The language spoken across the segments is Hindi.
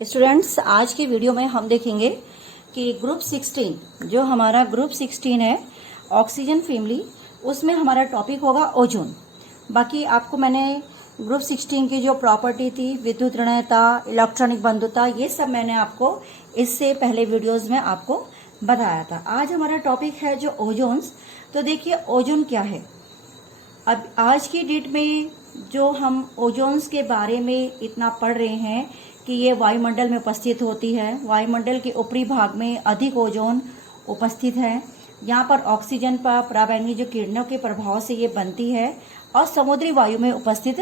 स्टूडेंट्स, आज की वीडियो में हम देखेंगे कि ग्रुप 16 जो हमारा ग्रुप 16 है ऑक्सीजन फैमिली, उसमें हमारा टॉपिक होगा ओजोन। बाकी आपको मैंने ग्रुप 16 की जो प्रॉपर्टी थी, विद्युत ऋणता, इलेक्ट्रॉनिक बंधुता, ये सब मैंने आपको इससे पहले वीडियोस में आपको बताया था। आज हमारा टॉपिक है जो ओजोन्स। तो देखिए ओजोन क्या है। अब आज की डेट में जो हम ओजोन्स के बारे में इतना पढ़ रहे हैं कि ये वायुमंडल में उपस्थित होती है। वायुमंडल के ऊपरी भाग में अधिक ओजोन उपस्थित है। यहाँ पर ऑक्सीजन पर पराबैंगनी जो किरणों के प्रभाव से ये बनती है और समुद्री वायु में उपस्थित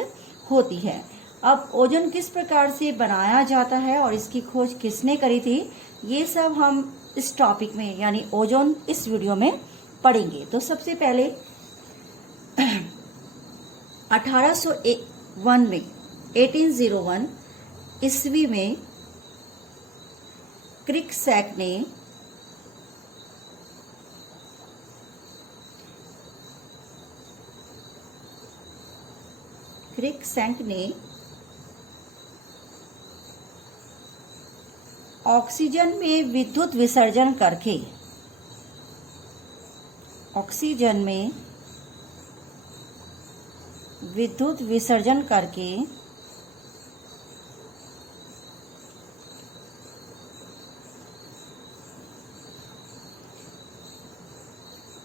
होती है। अब ओजोन किस प्रकार से बनाया जाता है और इसकी खोज किसने करी थी, ये सब हम इस टॉपिक में यानी ओजोन इस वीडियो में पढ़ेंगे। तो सबसे पहले 1801 ईस्वी में क्रिकसैक ने ऑक्सीजन में विद्युत विसर्जन करके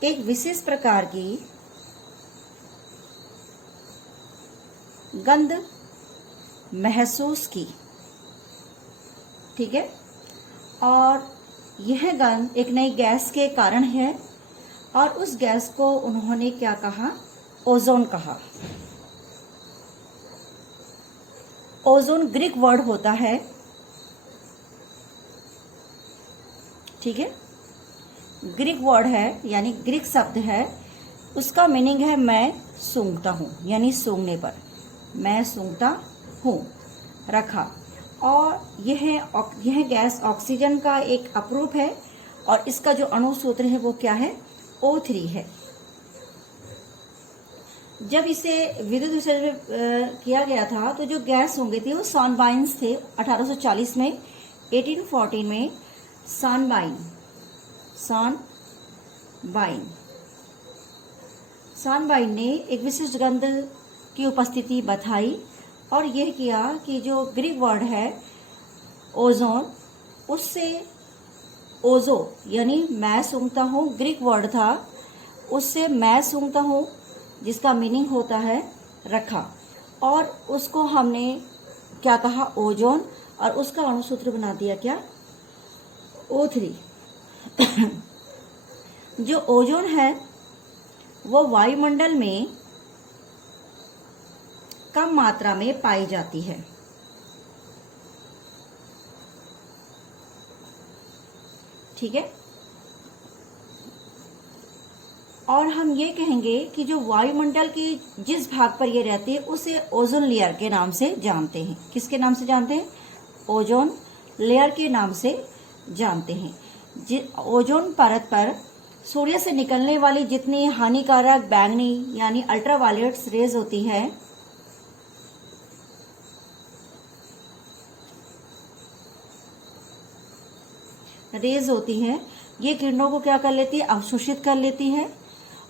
एक विशेष प्रकार की गंध महसूस की। ठीक है, और यह गंध एक नई गैस के कारण है और उस गैस को उन्होंने क्या कहा, ओजोन कहा। ओजोन ग्रीक वर्ड होता है। ठीक है, ग्रीक वर्ड है यानी ग्रीक शब्द है। उसका मीनिंग है मैं सूंघता हूँ, यानी सूंघने पर, मैं सूंघता हूँ, रखा। और यह गैस ऑक्सीजन का एक अपरूप है और इसका जो अणु सूत्र है वो क्या है, O3 है। जब इसे विद्युत विसर्जन किया गया था तो जो गैस होंगे थे वो सॉनबाइन्स थे। 1840 में 1814 में सॉनबाइन ने एक विशिष्ट गंध की उपस्थिति बताई और यह किया कि जो ग्रीक वर्ड है ओजोन, उससे ओजो यानी मैं सूंघता हूँ ग्रीक वर्ड था, उससे मैं सूंघता हूँ जिसका मीनिंग होता है रखा, और उसको हमने क्या कहा, ओजोन, और उसका अणुसूत्र बना दिया क्या, O3। जो ओजोन है वो वायुमंडल में कम मात्रा में पाई जाती है। ठीक है, और हम ये कहेंगे कि जो वायुमंडल की जिस भाग पर ये रहती है उसे ओजोन लेयर के नाम से जानते हैं। किसके नाम से जानते हैं, ओजोन लेयर के नाम से जानते हैं। ओजोन परत पर सूर्य से निकलने वाली जितनी हानिकारक बैंगनी यानी अल्ट्रावायलेट रेज होती है, ये किरणों को क्या कर लेती है, अवशोषित कर लेती है।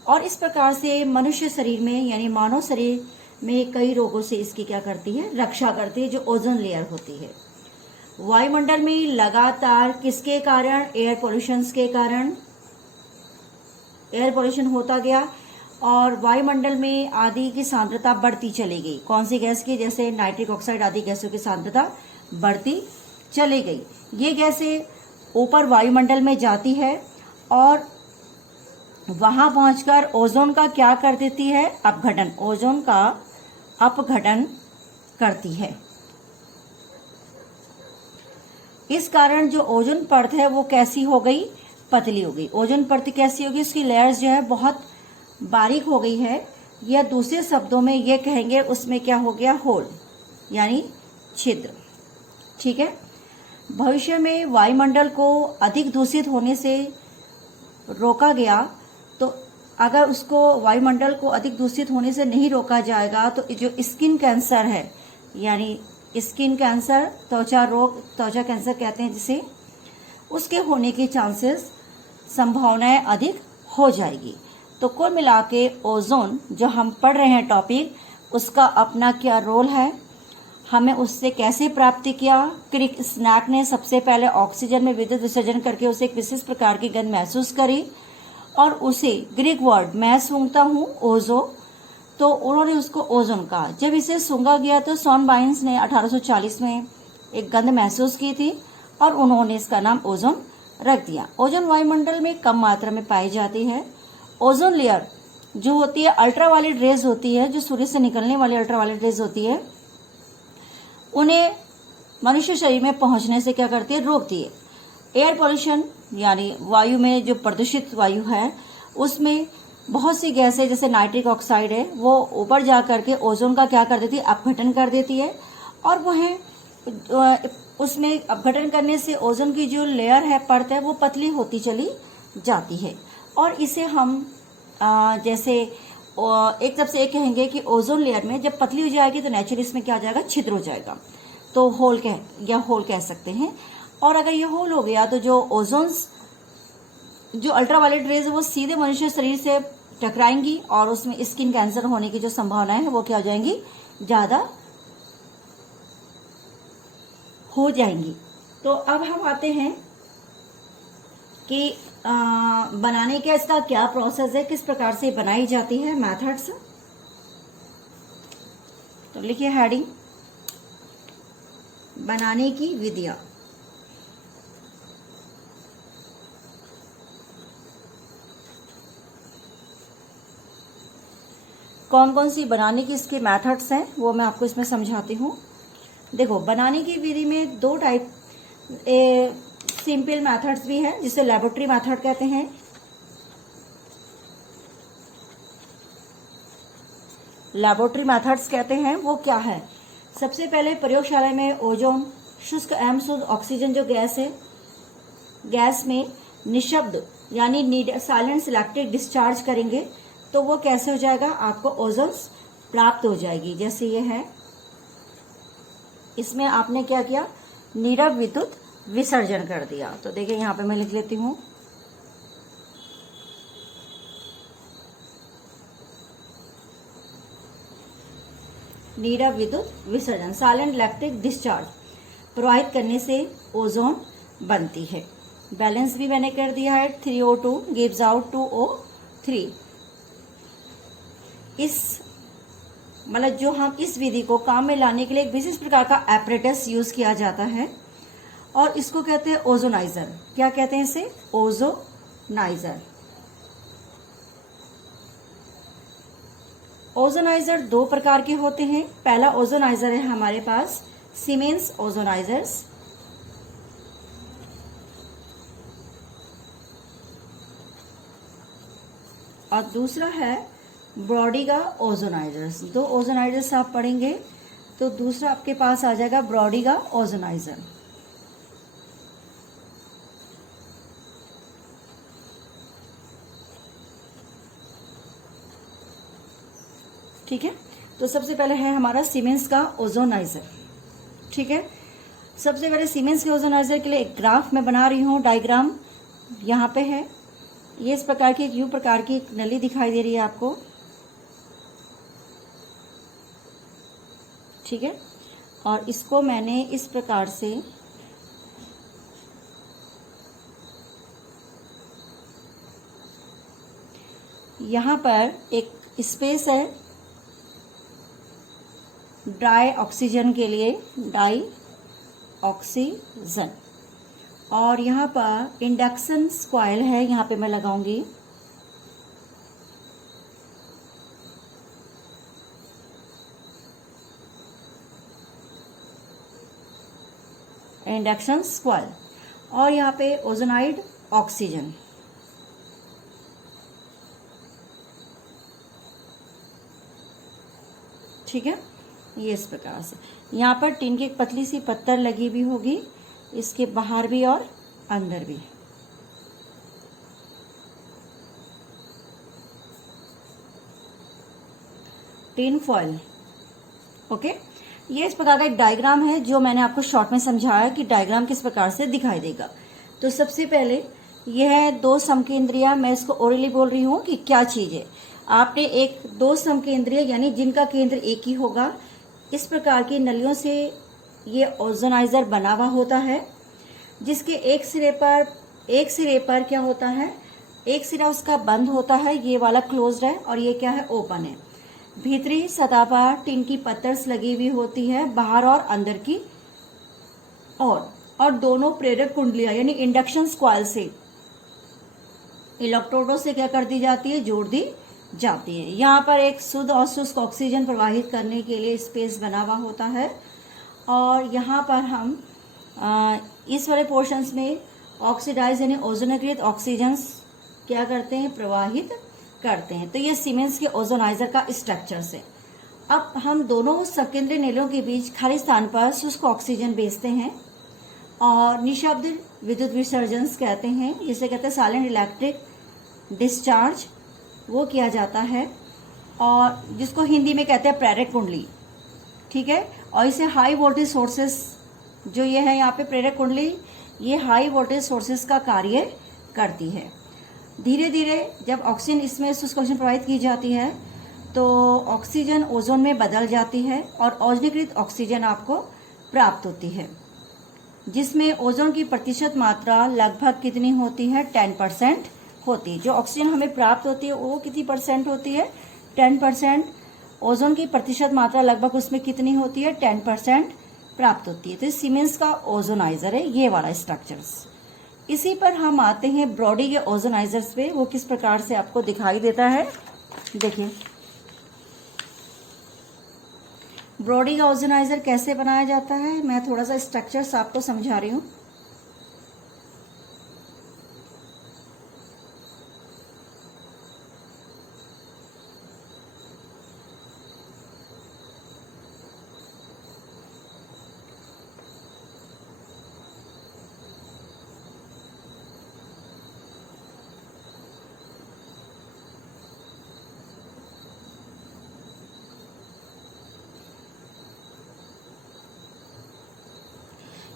और इस प्रकार से मनुष्य शरीर में यानी मानव शरीर में कई रोगों से इसकी क्या करती है, रक्षा करती है, जो ओजोन लेयर होती है। वायुमंडल में लगातार किसके कारण, एयर पोल्यूशन के कारण एयर पोल्यूशन होता गया और वायुमंडल में आदि की सांद्रता बढ़ती चली गई। कौन सी गैस की, जैसे नाइट्रिक ऑक्साइड आदि गैसों की सांद्रता बढ़ती चली गई। ये गैसें ऊपर वायुमंडल में जाती है और वहां पहुंचकर ओजोन का क्या कर देती है, अपघटन, ओजोन का अपघटन करती है। इस कारण जो ओजोन परत है वो कैसी हो गई, पतली हो गई। ओजोन परत कैसी होगी, उसकी लेयर्स जो है बहुत बारीक हो गई है, या दूसरे शब्दों में ये कहेंगे उसमें क्या हो गया, होल यानी छिद्र। ठीक है, भविष्य में वायुमंडल को अधिक दूषित होने से रोका गया, तो अगर उसको वायुमंडल को अधिक दूषित होने से नहीं रोका जाएगा तो जो स्किन कैंसर है यानी स्किन कैंसर, त्वचा रोग, त्वचा कैंसर कहते हैं जिसे, उसके होने के चांसेस, संभावनाएं अधिक हो जाएगी। तो कुल मिला के ओजोन जो हम पढ़ रहे हैं टॉपिक, उसका अपना क्या रोल है, हमें उससे कैसे प्राप्ति किया। क्रिक स्नैक ने सबसे पहले ऑक्सीजन में विद्युत विसर्जन करके उसे एक विशेष प्रकार की गंध महसूस करी और उसे ग्रीक वर्ड मैं सूंघता हूँ ओजो, तो उन्होंने उसको ओजोन कहा। जब इसे सूंघा गया तो शॉन बाइन्स ने 1840 में एक गंध महसूस की थी और उन्होंने इसका नाम ओजोन रख दिया। ओजोन वायुमंडल में कम मात्रा में पाई जाती है। ओजोन लेयर जो होती है अल्ट्रावायलेट रेज होती है, जो सूर्य से निकलने वाली अल्ट्रावायलेट रेज होती है, उन्हें मनुष्य शरीर में पहुंचने से क्या करती है, रोकती है। एयर पॉल्यूशन यानी वायु में जो प्रदूषित वायु है उसमें बहुत सी गैसें जैसे नाइट्रिक ऑक्साइड है वो ऊपर जा करके ओजोन का क्या कर देती है, अपघटन कर देती है और वह उसमें अपघटन करने से ओजोन की जो लेयर है, परत है, वो पतली होती चली जाती है। और इसे हम जैसे एक तरफ से एक कहेंगे कि ओजोन लेयर में जब पतली हो जाएगी तो नेचुरली इसमें क्या हो जाएगा, छिद्र हो जाएगा, तो होल कह सकते हैं। और अगर ये होल हो गया तो जो ओजोन्स जो अल्ट्रावायलेट रेज है वो सीधे मनुष्य शरीर से टकराएंगी और उसमें स्किन कैंसर होने की जो संभावनाएं है वो क्या हो जाएंगी, ज्यादा हो जाएंगी। तो अब हम आते हैं कि बनाने का इसका क्या प्रोसेस है, किस प्रकार से बनाई जाती है, मेथड्स। तो लिखिए हेडिंग, बनाने की विधियां। कौन कौन सी बनाने की इसके मेथड्स हैं वो मैं आपको इसमें समझाती हूँ। देखो, बनाने की विधि में दो टाइप सिंपल मेथड्स भी हैं जिसे लेबोरेटरी मेथड कहते हैं। लेबोरेटरी मेथड्स कहते हैं वो क्या है, सबसे पहले प्रयोगशाला में ओजोन, शुष्क एवं शुद्ध ऑक्सीजन जो गैस है, गैस में निशब्द यानी साइलेंट सिलेक्टेड डिस्चार्ज करेंगे तो वो कैसे हो जाएगा, आपको ओजोन प्राप्त हो जाएगी। जैसे ये है, इसमें आपने क्या किया, नीरव विद्युत विसर्जन कर दिया। तो देखिए यहाँ पे मैं लिख लेती हूँ, नीरव विद्युत विसर्जन, साइलेंट इलेक्ट्रिक डिस्चार्ज प्रवाहित करने से ओजोन बनती है। बैलेंस भी मैंने कर दिया है, 3O2 गिव्स आउट 2O3। इस मतलब जो हम इस विधि को काम में लाने के लिए एक विशेष प्रकार का एपरेटस यूज किया जाता है और इसको कहते हैं ओजोनाइजर। क्या कहते हैं इसे, ओजोनाइजर। ओजोनाइजर दो प्रकार के होते हैं। पहला ओजोनाइजर है हमारे पास सीमेंस ओजोनाइजर्स, और दूसरा है ब्रॉडीगा ओजोनाइजर्स। दो ओजोनाइजर्स आप पढ़ेंगे तो दूसरा आपके पास आ जाएगा ब्रॉडीगा ओजोनाइजर। ठीक है, तो सबसे पहले है हमारा सीमेंस का ओजोनाइजर। ठीक है, सबसे पहले सीमेंस के ओजोनाइजर के लिए एक ग्राफ मैं बना रही हूँ, डायग्राम यहाँ पे है। ये इस प्रकार की यू प्रकार की एक नली दिखाई दे रही है आपको। ठीक है, और इसको मैंने इस प्रकार से यहाँ पर एक स्पेस है ड्राई ऑक्सीजन के लिए, डाई ऑक्सीजन, और यहाँ पर इंडक्शन कॉइल है, यहाँ पे मैं लगाऊंगी। इंडक्शन कॉइल, और यहाँ पे ओजोनाइड ऑक्सीजन। ठीक है, ये इस प्रकार से यहाँ पर टीन की एक पतली सी पत्तर लगी भी होगी, इसके बाहर भी और अंदर भी। Tin foil, okay. ये इस प्रकार का एक डायग्राम है जो मैंने आपको शॉर्ट में समझाया कि डायग्राम किस प्रकार से दिखाई देगा। तो सबसे पहले यह दो समकेंद्रियां, मैं इसको ओरली बोल रही हूं कि क्या चीज है। आपने एक दो समकेंद्रिय यानी जिनका केंद्र एक ही होगा, इस प्रकार की नलियों से ये ओजोनाइजर बना हुआ होता है, जिसके एक सिरे पर क्या होता है, एक सिरा उसका बंद होता है, ये वाला क्लोज्ड है और ये क्या है, ओपन है। भीतरी सतह पर टिन की पत्तर्स लगी हुई होती है, बाहर और अंदर की और दोनों प्रेरक कुंडलियां यानी इंडक्शन कॉइल से इलेक्ट्रोडों से क्या कर दी जाती है, जोड़ दी जाती है। यहाँ पर एक शुद्ध और शुष्क ऑक्सीजन प्रवाहित करने के लिए स्पेस बना हुआ होता है और यहाँ पर हम इस वाले पोर्शंस में ऑक्सीडाइज यानी ओजोनकृत ऑक्सीजन्स क्या करते हैं, प्रवाहित करते हैं। तो ये सीमेंस के ओजोनाइजर का स्ट्रक्चर है। अब हम दोनों सकेंद्रीय नलियों के बीच खाली स्थान पर शुष्क ऑक्सीजन भेजते हैं और निःशब्द विद्युत विसर्जन कहते हैं, इसे कहते हैं साइलेंट इलेक्ट्रिक डिस्चार्ज, वो किया जाता है और जिसको हिंदी में कहते हैं प्रेरक कुंडली, ठीक है। और इसे हाई वोल्टेज सोर्सेस, जो ये है यहाँ पे प्रेरक कुंडली, ये हाई वोल्टेज सोर्सेस का कार्य करती है। धीरे धीरे जब ऑक्सीजन इसमें शुष्क ऑक्सीजन प्रवाहित की जाती है तो ऑक्सीजन ओजोन में बदल जाती है और ओजोनीकृत ऑक्सीजन आपको प्राप्त होती है, जिसमें ओजोन की प्रतिशत मात्रा लगभग कितनी होती है, 10% होती है। जो ऑक्सीजन हमें प्राप्त होती है वो कितनी परसेंट होती है, 10%। ओजोन की प्रतिशत मात्रा लगभग उसमें कितनी होती है, 10% प्राप्त होती है। तो सीमेंस का ओजोनाइजर है ये वाला स्ट्रक्चर्स। इसी पर हम आते हैं ब्रॉडी के ओजोनाइजर्स पे, वो किस प्रकार से आपको दिखाई देता है। देखिए ब्रॉडी का ओजोनाइजर कैसे बनाया जाता है, मैं थोड़ा सा स्ट्रक्चर्स आपको समझा रही हूँ।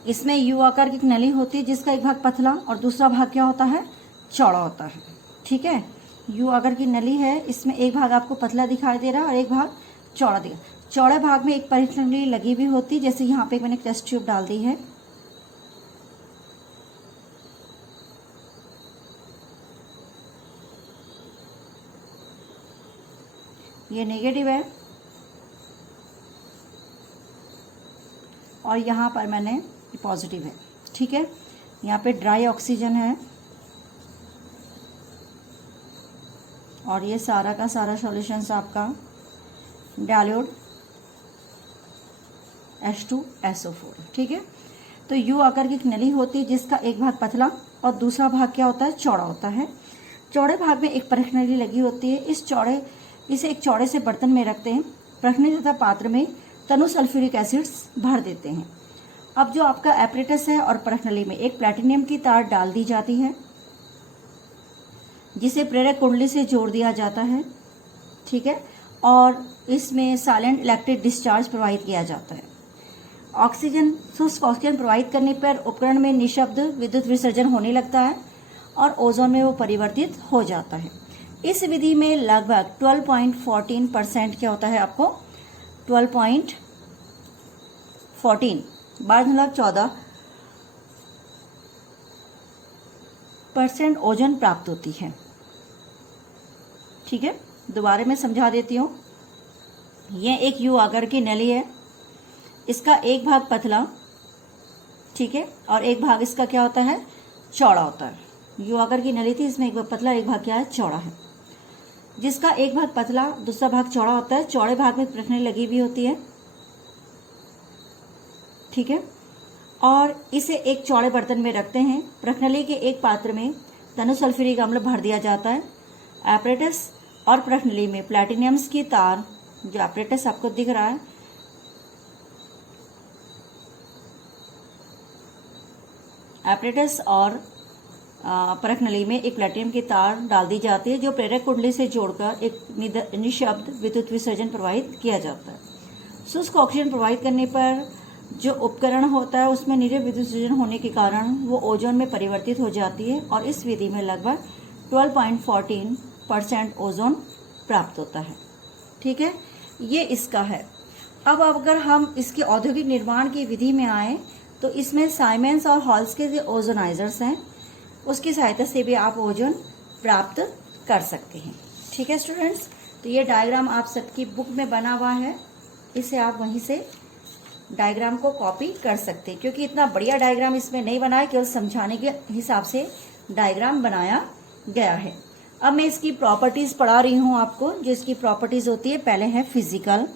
इसमें यू आकार की एक नली होती है जिसका एक भाग पतला और दूसरा भाग क्या होता है, चौड़ा होता है, ठीक है। यू आकार की नली है, इसमें एक भाग आपको पतला दिखाई दे रहा है और एक भाग चौड़ा दिखा। चौड़े भाग में एक परित नली लगी हुई होती है, जैसे यहाँ पे मैंने टेस्ट ट्यूब डाल दी है। ये नेगेटिव है और यहाँ पर मैंने पॉजिटिव है, ठीक है। यहाँ पे ड्राई ऑक्सीजन है और ये सारा का सारा सॉल्यूशन आपका डाइल्यूट H2SO4, ठीक है। तो यू आकार की एक नली होती है जिसका एक भाग पतला और दूसरा भाग क्या होता है, चौड़ा होता है। चौड़े भाग में एक परख नली लगी होती है। इसे एक चौड़े से बर्तन में रखते हैं, परखनी तथा पात्र में तनु सल्फ्यूरिक एसिड्स भर देते हैं। अब जो आपका एपरेटस है और परख नली में एक प्लैटिनम की तार डाल दी जाती है जिसे प्रेरक कुंडली से जोड़ दिया जाता है, ठीक है। और इसमें साइलेंट इलेक्ट्रिक डिस्चार्ज प्रवाहित किया जाता है। ऑक्सीजन शुष्क ऑक्सीजन प्रवाहित करने पर उपकरण में निःशब्द विद्युत विसर्जन होने लगता है और ओजोन में वो परिवर्तित हो जाता है। इस विधि में लगभग 12.14% क्या होता है आपको, 12.14 12% ओजोन प्राप्त होती है, ठीक है। दोबारा मैं समझा देती हूँ। यह एक यू आकार की नली है, इसका एक भाग पतला, ठीक है, और एक भाग इसका क्या होता है, चौड़ा होता है। यू आकार की नली थी, इसमें एक भाग पतला एक भाग क्या है, चौड़ा है। जिसका एक भाग पतला दूसरा भाग चौड़ा होता है। चौड़े भाग में प्रखनली लगी हुई होती है, ठीक है। और इसे एक चौड़े बर्तन में रखते हैं। प्रखनली के एक पात्र में तनु सल्फ्यूरिक अम्ल भर दिया जाता है। एपरेटस और प्रखनली में प्लैटिनम्स की तार, जो एपरेटस आपको दिख रहा है, एपरेटस और परखनली में एक प्लैटिनम की तार डाल दी जाती है जो प्रेरक कुंडली से जोड़कर एक निःशब्द विद्युत विसर्जन प्रवाहित किया जाता है। शुष्क ऑक्सीजन प्रोवाइड करने पर जो उपकरण होता है उसमें नीचे विद्युत विसर्जन होने के कारण वो ओजोन में परिवर्तित हो जाती है और इस विधि में लगभग 12.14% ओजोन प्राप्त होता है। ठीक है, ये इसका है। अब अगर हम इसके औद्योगिक निर्माण की विधि में आए तो इसमें साइमन्स और हॉल्स के जो ओजोनाइजर्स हैं उसकी सहायता से भी आप ओजोन प्राप्त कर सकते हैं। ठीक है स्टूडेंट्स, तो ये डायग्राम आप सबकी बुक में बना हुआ है, इसे आप वहीं से डायग्राम को कॉपी कर सकते हैं, क्योंकि इतना बढ़िया डायग्राम इसमें नहीं बना है, केवल समझाने के हिसाब से डायग्राम बनाया गया है। अब मैं इसकी प्रॉपर्टीज पढ़ा रही हूं आपको। जो इसकी प्रॉपर्टीज होती है, पहले है फिजिकल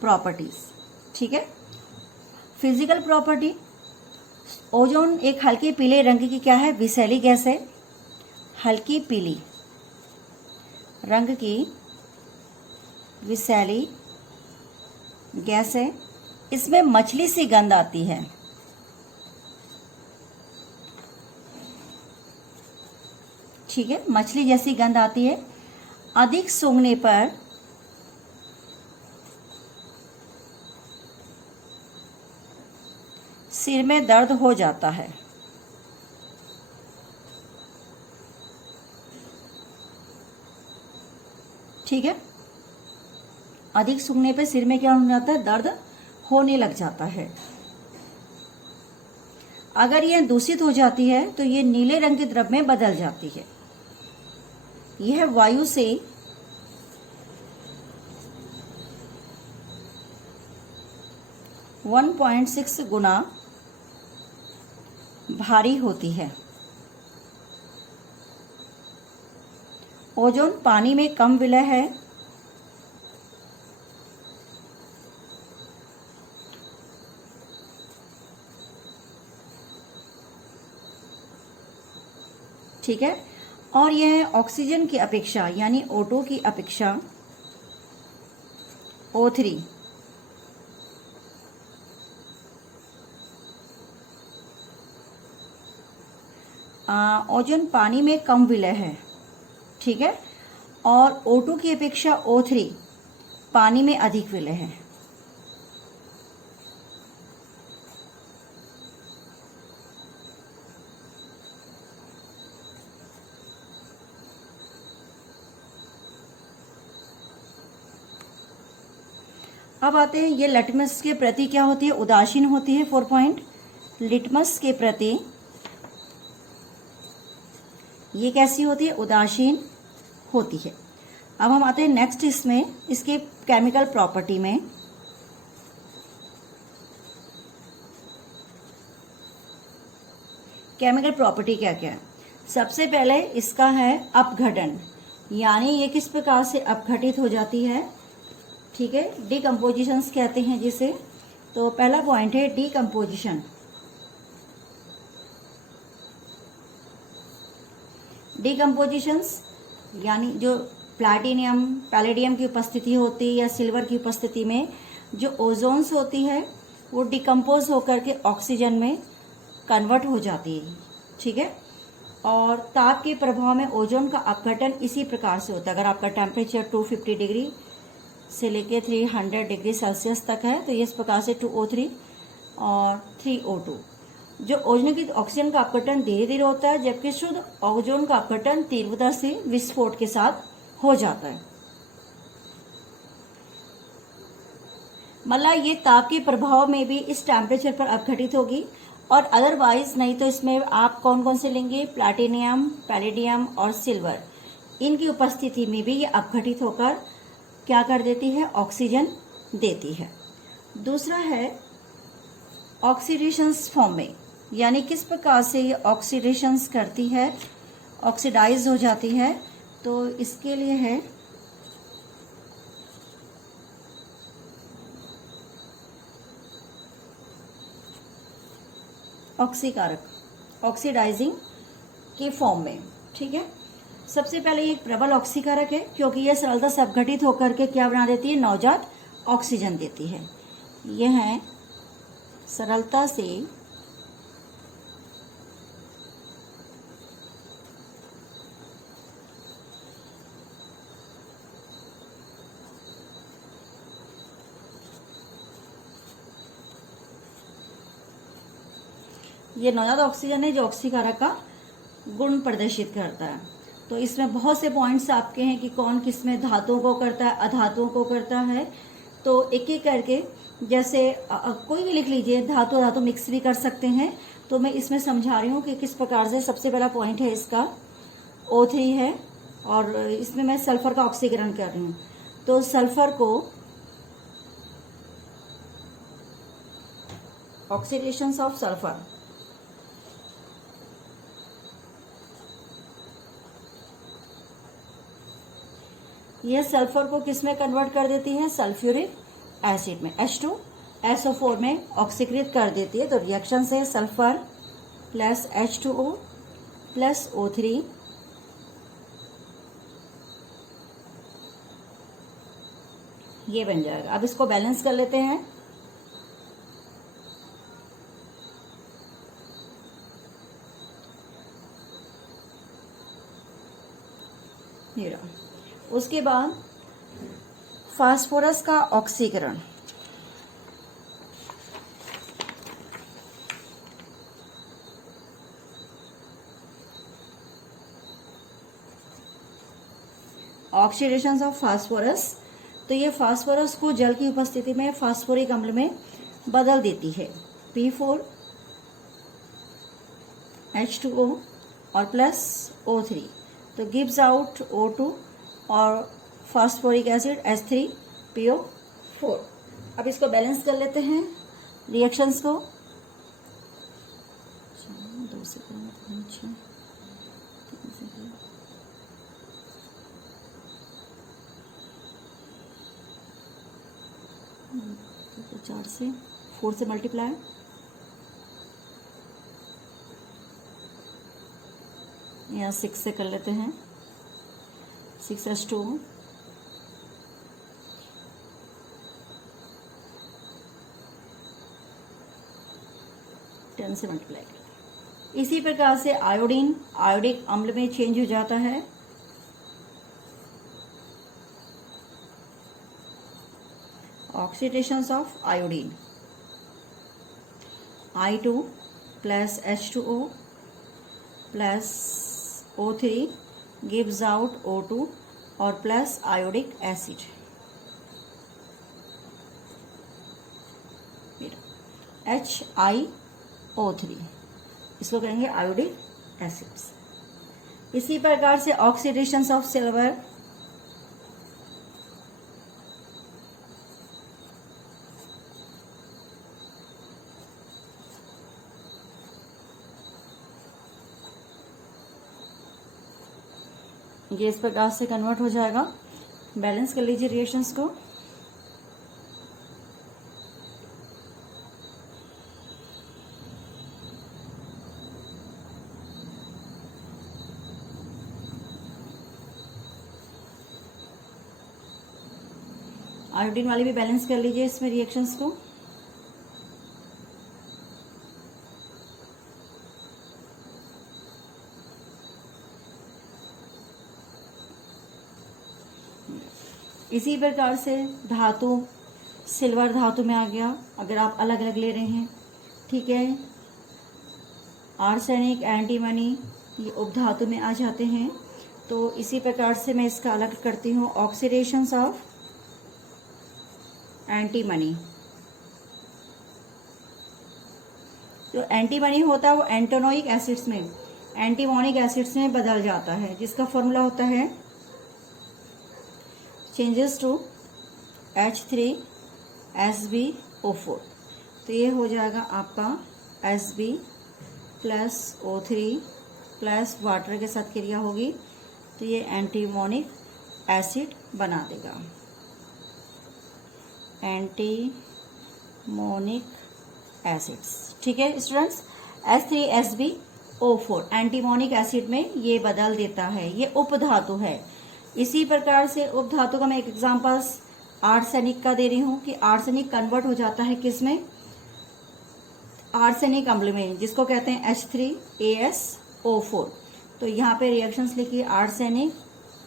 प्रॉपर्टीज। ठीक है, फिजिकल प्रॉपर्टी, ओजोन एक हल्के पीले रंग की क्या है, विषैली गैस है। हल्की पीली रंग की विषैली गैस है। इसमें मछली सी गंध आती है। ठीक है, मछली जैसी गंध आती है। अधिक सूंघने पर सिर में दर्द हो जाता है। ठीक है, अधिक सूंघने पे सिर में क्या हो जाता है, दर्द होने लग जाता है। अगर यह दूषित हो जाती है तो ये नीले रंग के द्रव में बदल जाती है। यह वायु से 1.6 गुना भारी होती है। ओजोन पानी में कम विलय है। ठीक है, और यह ऑक्सीजन की अपेक्षा यानी O2 की अपेक्षा O3 ओजोन पानी में कम विलय है। ठीक है, और O2 की अपेक्षा O3 पानी में अधिक विलय है। अब आते हैं, ये लिटमस के प्रति क्या होती है, उदासीन होती है। 4 पॉइंट, लिटमस के प्रति ये कैसी होती है, उदासीन होती है। अब हम आते हैं नेक्स्ट इसमें, इसके केमिकल प्रॉपर्टी में। केमिकल प्रॉपर्टी क्या क्या है, सबसे पहले इसका है अपघटन, यानी ये किस प्रकार से अपघटित हो जाती है। ठीक है, डिकम्पोजिशंस कहते हैं जिसे। तो पहला पॉइंट है डिकम्पोजिशन। डिकम्पोजिशंस यानी जो प्लैटिनियम पैलेडियम की उपस्थिति होती है या सिल्वर की उपस्थिति में जो ओजोन्स होती है वो डिकम्पोज होकर के ऑक्सीजन में कन्वर्ट हो जाती है। ठीक है, और ताप के प्रभाव में ओजोन का अपघटन इसी प्रकार से होता है। अगर आपका टेम्परेचर 250 डिग्री से लेके 300 डिग्री सेल्सियस तक है तो ये इस प्रकार से 2O3 और 3O2। जो ओजोन की ऑक्सीजन का अपघटन धीरे धीरे होता है, जबकि शुद्ध ओजोन का अपघटन तीव्रता से विस्फोट के साथ हो जाता है। मतलब ये ताप के प्रभाव में भी इस टेम्परेचर पर अपघटित होगी, और अदरवाइज नहीं तो इसमें आप कौन कौन से लेंगे, प्लैटिनियम पैलेडियम और सिल्वर, इनकी उपस्थिति में भी ये अपघटित होकर क्या कर देती है, ऑक्सीजन देती है। दूसरा है ऑक्सीडेशंस फॉर्म में, यानी किस प्रकार से ये ऑक्सीडेशंस करती है, ऑक्सीडाइज हो जाती है। तो इसके लिए है ऑक्सीकारक, ऑक्सीडाइजिंग के फॉर्म में। ठीक है, सबसे पहले ये एक प्रबल ऑक्सीकारक है क्योंकि यह सरलता से अपघटित होकर के क्या बना देती है, नवजात ऑक्सीजन देती है। यह है सरलता से ये नवजात ऑक्सीजन है जो ऑक्सीकारक का गुण प्रदर्शित करता है। तो इसमें बहुत से पॉइंट्स आपके हैं कि कौन किसमें धातुओं को करता है, अधातुओं को करता है। तो एक एक करके जैसे कोई भी लिख लीजिए, धातु अधातु मिक्स भी कर सकते हैं। तो मैं इसमें समझा रही हूँ कि किस प्रकार से। सबसे पहला पॉइंट है इसका O3 है और इसमें मैं सल्फर का ऑक्सीकरण कर रही हूँ। तो सल्फर को ऑक्सीडेशन ऑफ सल्फर, यह सल्फर को किस में कन्वर्ट कर देती है, सल्फ्यूरिक एसिड में, H2SO4 में ऑक्सीकृत कर देती है। तो रिएक्शन से sulphur plus H2O plus O3 ये बन जाएगा। अब इसको बैलेंस कर लेते हैं। उसके बाद फास्फोरस का ऑक्सीकरण, ऑक्सीडेशन ऑफ फास्फोरस। तो ये फास्फोरस को जल की उपस्थिति में फास्फोरिक अम्ल में बदल देती है, P4H2O और प्लस O3। तो गिव्स आउट O2 और फास्फोरिक एसिड H3PO4। अब इसको बैलेंस कर लेते हैं रिएक्शंस को। 2 सेकंड, 3 सेकंड, 4 से 4 से मल्टीप्लाई, यहाँ 6 से कर लेते हैं। 6H2 10 से मल्टीप्लाई करें। इसी प्रकार से आयोडीन आयोडिक अम्ल में चेंज हो जाता है। Oxidation of iodine, I2 plus H2O plus O3 gives out O2 और प्लस आयोडिक एसिड, HiO3, इसको कहेंगे आयोडिक एसिड्स। इसी प्रकार से ऑक्सीडेशन ऑफ सिल्वर, ये इस प्रकार से कन्वर्ट हो जाएगा। बैलेंस कर लीजिए रिएक्शंस को। आयोडीन वाली भी बैलेंस कर लीजिए इसमें रिएक्शंस को। इसी प्रकार से धातु, सिल्वर धातु में आ गया, अगर आप अलग अलग ले रहे हैं, ठीक है। आर्सेनिक, एंटीमनी ये उपधातु में आ जाते हैं। तो इसी प्रकार से मैं इसका अलग करती हूँ। ऑक्सीडेशन ऑफ एंटीमनी, जो एंटीमनी होता है वो एंटोनोइक एसिड्स में, एंटीमोनिक एसिड्स में बदल जाता है, जिसका फॉर्मूला होता है चेंजेस टू H3SbO4। तो ये हो जाएगा आपका Sb plus O3 plus water के साथ क्रिया होगी, तो ये एंटीमोनिक एसिड बना देगा, एंटीमोनिक एसिड्स। ठीक है स्टूडेंट्स, H3SbO4 एंटीमोनिक एसिड में ये बदल देता है, ये उपधातु है। इसी प्रकार से उपधातु का मैं एक एग्जांपल आर्सेनिक का दे रही हूँ कि आर्सेनिक कन्वर्ट हो जाता है किस में, आर्सेनिक अम्ल में, जिसको कहते हैं H3AsO4। तो यहाँ पे रिएक्शंस लिखिए, arsenic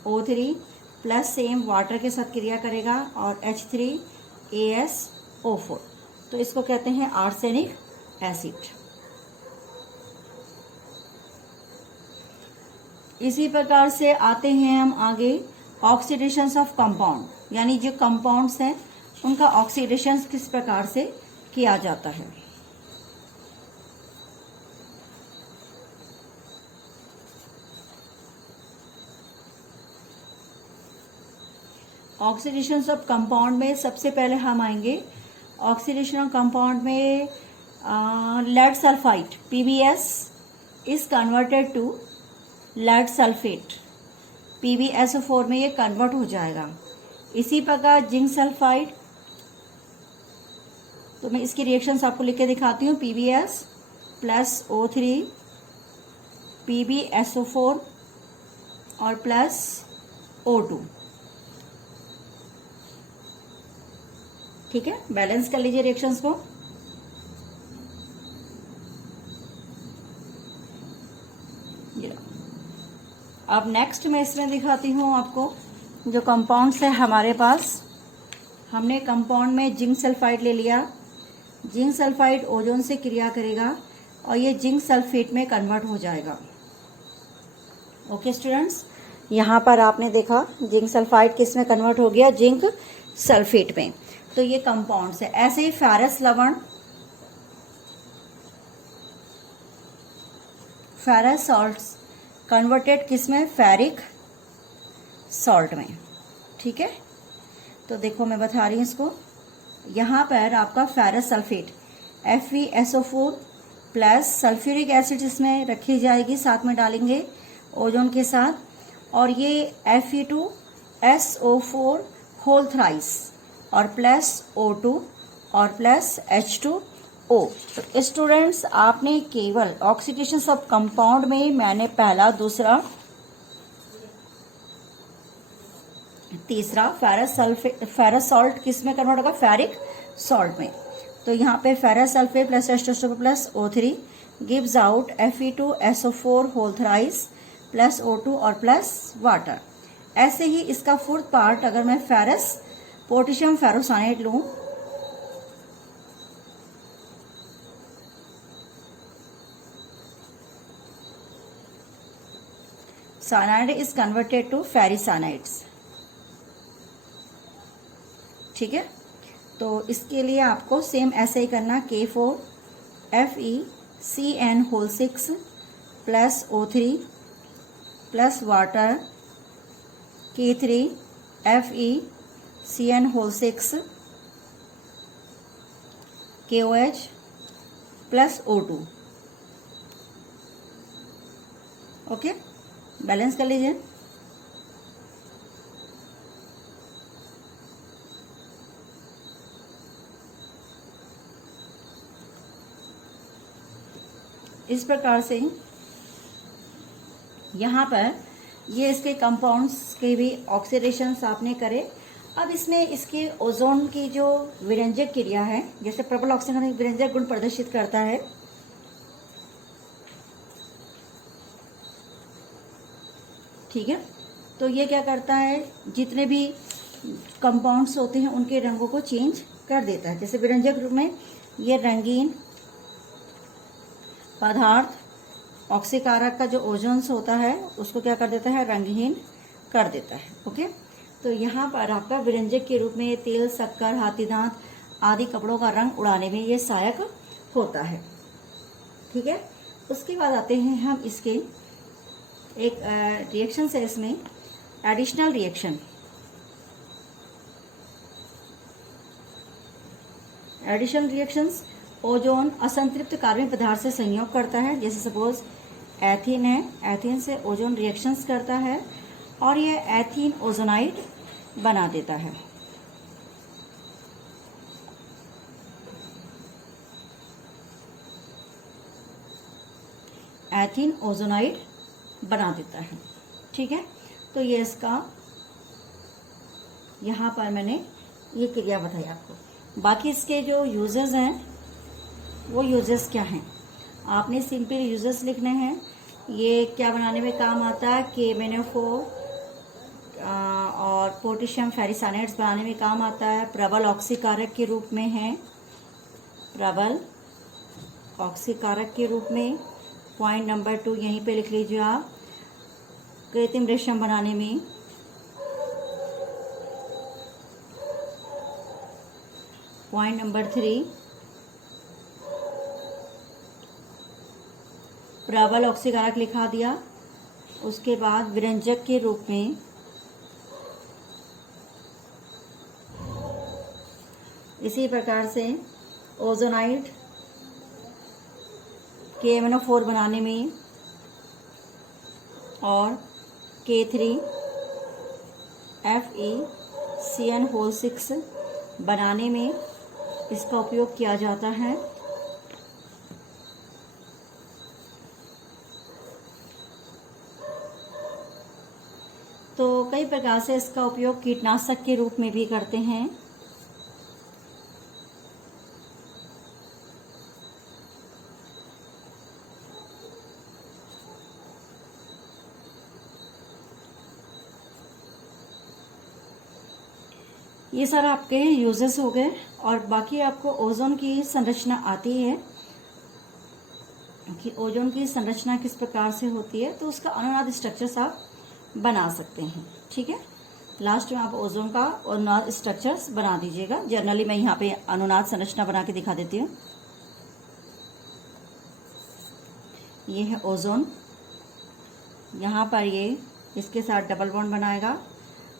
O3 plus same water के साथ क्रिया करेगा और H3AsO4, तो इसको कहते हैं आर्सेनिक एसिड। इसी प्रकार से आते हैं हम आगे ऑक्सीडेशन ऑफ कंपाउंड, यानी जो कंपाउंड्स हैं उनका ऑक्सीडेशन किस प्रकार से किया जाता है। ऑक्सीडेशन ऑफ कंपाउंड में सबसे पहले हम आएंगे ऑक्सीडेशन ऑफ कंपाउंड में lead sulphide PbS is converted to lead sulphate, PbSO4 में ये कन्वर्ट हो जाएगा। इसी प्रकार जिंक सल्फाइड, तो मैं इसकी रिएक्शंस आपको लिख के दिखाती हूँ। PbS प्लस O3 PbSO4 और प्लस O2, ठीक है। बैलेंस कर लीजिए रिएक्शंस को। अब नेक्स्ट मैं इसमें दिखाती हूँ आपको जो कंपाउंड्स है हमारे पास। हमने कंपाउंड में जिंक सल्फाइड ले लिया। जिंक सल्फाइड ओजोन से क्रिया करेगा और ये जिंक सल्फेट में कन्वर्ट हो जाएगा। ओके स्टूडेंट्स, यहाँ पर आपने देखा जिंक सल्फाइड किस में कन्वर्ट हो गया, जिंक सल्फेट में। तो ये कंपाउंड्स है। ऐसे ही फेरस लवण, फेरस सॉल्ट्स कन्वर्टेड किस में, फेरिक सॉल्ट में, ठीक है। तो देखो मैं बता रही हूँ इसको। यहाँ पर आपका ferrous sulphate FeSO4 plus sulphuric acid इसमें रखी जाएगी, साथ में डालेंगे ओजोन के साथ, और ये Fe2SO4 होल थ्राइस और प्लस O2 और प्लस H2O। तो स्टूडेंट्स आपने केवल ऑक्सीडेशन ऑफ कंपाउंड में मैंने पहला, दूसरा, तीसरा फेरस सॉल्ट किस में कन्वर्ट होगा, फेरिक सॉल्ट में। तो यहाँ पे ferrous sulphate plus H2O plus O3 gives out Fe2SO4 whole thrice plus O2 और प्लस वाटर। ऐसे ही इसका फोर्थ पार्ट अगर मैं फेरस पोटेशियम फेरोसाइनाइड लूं, साइनाइड इज कन्वर्टेड टू फेरिसाइनाइड्स, ठीक है। तो इसके लिए आपको सेम ऐसे ही करना, K4FeCN whole 6 plus O3 plus water, K3FeCN whole 6 KOH plus O2। Okay, balance कर लीजिए। इस प्रकार से यहाँ पर ये इसके कंपाउंड्स के भी ऑक्सीडेशंस आपने करे। अब इसमें इसके ओजोन की जो विरंजक क्रिया है, जैसे प्रबल ऑक्सीजन विरंजक गुण प्रदर्शित करता है, ठीक है। तो ये क्या करता है, जितने भी कंपाउंड्स होते हैं उनके रंगों को चेंज कर देता है। जैसे विरंजक रूप में ये रंगीन पदार्थ ऑक्सीकारक का जो ओजोन्स होता है उसको क्या कर देता है, रंगहीन कर देता है। ओके, तो यहाँ पर आपका विरंजक के रूप में तेल, शक्कर, हाथी दांत आदि कपड़ों का रंग उड़ाने में ये सहायक होता है, ठीक है। उसके बाद आते हैं हम इसके एक रिएक्शन है, इसमें additional reaction. Additional reactions ozone असंतृप्त कार्बनिक पदार्थ से संयोग करता है। जैसे सपोज एथीन है, एथीन से ओजोन रिएक्शंस करता है और ये एथीन ओजोनाइड बना देता है। एथीन ओजोनाइड बना देता है, ठीक है। तो ये इसका यहाँ पर मैंने ये क्रिया बताई आपको। बाकी इसके जो यूजेस हैं वो यूजेस क्या हैं, आपने सिंपल यूजेस लिखने हैं। ये क्या बनाने में काम आता है, KMnO4 और पोटेशियम फेरिसाइनाइड्स बनाने में काम आता है। प्रबल ऑक्सीकारक के रूप में है, प्रबल ऑक्सीकारक के रूप में। पॉइंट नंबर 2 यहीं पे लिख लीजिए आप। कृत्रिम रेशम बनाने में। पॉइंट नंबर 3, प्रबल ऑक्सीकारक लिखा दिया। उसके बाद व्यंजक के रूप में इसी प्रकार से ओजोनाइड KMnO4 बनाने में और K3FeCN6 बनाने में इसका उपयोग किया जाता है। तो कई प्रकार से इसका उपयोग कीटनाशक के रूप में भी करते हैं। ये सारा आपके यूजेस हो गए और बाकी आपको ओजोन की संरचना आती है कि ओजोन की संरचना किस प्रकार से होती है, तो उसका अनुनाद स्ट्रक्चर्स आप बना सकते हैं। ठीक है, लास्ट में आप ओजोन का अनुनाद स्ट्रक्चर्स बना दीजिएगा। जनरली मैं यहाँ पे अनुनाद संरचना बना के दिखा देती हूँ। ये है ओजोन, यहाँ पर ये इसके साथ डबल बॉन्ड बनाएगा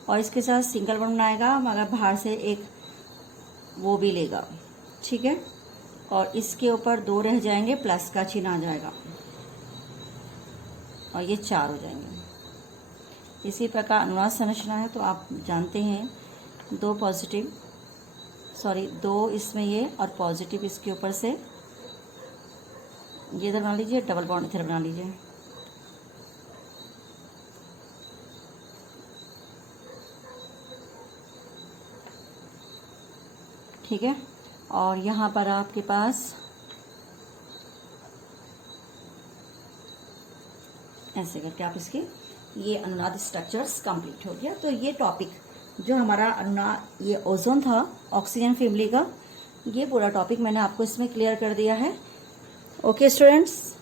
और इसके साथ सिंगल बॉन्ड बनाएगा, मगर बाहर से एक वो भी लेगा। ठीक है, और इसके ऊपर 2 रह जाएंगे, प्लस का चिन्ह आ जाएगा और ये 4 हो जाएंगे। इसी प्रकार अनुनाद संरचना है, तो आप जानते हैं 2 इसमें ये और पॉजिटिव इसके ऊपर से ये इधर बना लीजिए, डबल बॉन्ड इधर बना लीजिए। ठीक है, और यहाँ पर आपके पास ऐसे करके आप इसके ये अनुनाद स्ट्रक्चर्स कंप्लीट हो गया। तो ये टॉपिक जो हमारा अनुनाद ये ओजोन था ऑक्सीजन फैमिली का, ये पूरा टॉपिक मैंने आपको इसमें क्लियर कर दिया है। Okay students.